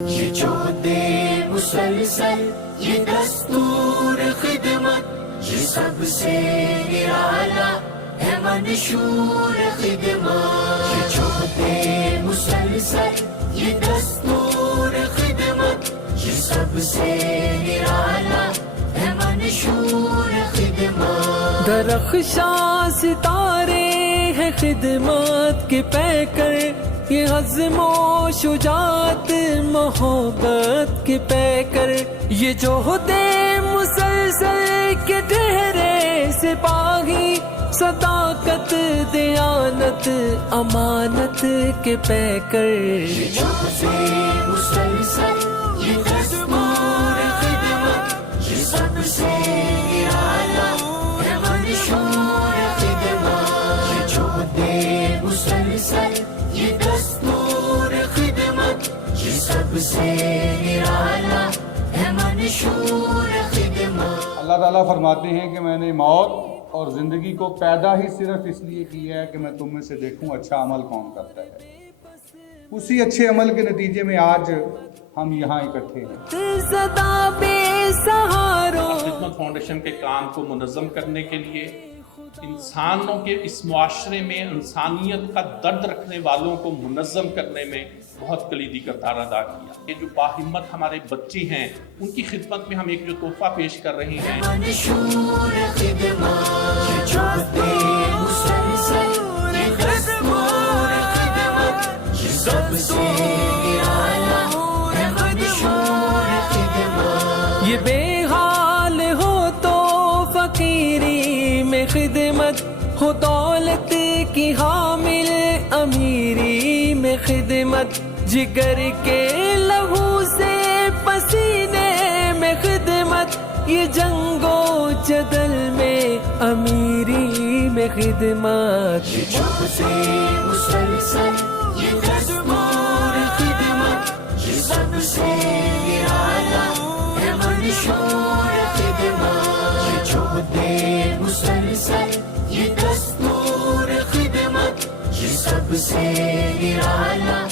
یہ جہد مسلسل، یہ دستور خدمت، یہ سب سے نرالا ہے منشور خدمت۔ یہ جہد مسلسل، یہ دستور خدمت، یہ سب سے نرالا ہے منشور خدمت۔ درخشاں ستارے ہیں خدمات کے پیکر، یہ عزم و شجاعت محبت کے پیکر، یہ جہد مسلسل کے ٹھہرے سپاہی، صداقت دیانت امانت کے پیکر۔ یہ جہد مسلسل، یہ دستور خدمت، یہ سب سے نرالا ہے منشور خدمت۔ یہ جہد مسلسل، یہ دستور خدمت، یہ سب سے نرالا ہے منشور خدمت۔ اللہ تعالیٰ فرماتے ہیں کہ میں نے موت اور زندگی کو پیدا ہی صرف اس لیے کیا ہے کہ میں تم میں سے دیکھوں اچھا عمل کون کرتا ہے۔ اسی اچھے عمل کے نتیجے میں آج ہم یہاں اکٹھے ہیں۔ صدا بے سہاروں خدمت فاؤنڈیشن کے کام کو منظم کرنے کے لیے انسانوں کے اس معاشرے میں انسانیت کا درد رکھنے والوں کو منظم کرنے میں بہت کلیدی کردار ادا کیا۔ یہ جو باہمت ہمارے بچے ہیں، ان کی خدمت میں ہم ایک جو تحفہ پیش کر رہے ہیں، منشور خدمت، یہ جہد مسلسل، یہ دستور خدمت، یہ سب سے نرالا ہے منشور خدمت۔ یہ بے حال ہو تو فقیری میں خدمت، ہو دولت کی حامل امیری میں خدمت، جگر کے لہو سے پسینے میں خدمت، یہ جنگ و جدل میں امیری میں خدمت۔ یہ جہد مسلسل، یہ دستور خدمت، یہ سب سے نرالا ہے منشور خدمت۔ یہ جہد مسلسل، یہ دستور خدمت، یہ سب سے نرالا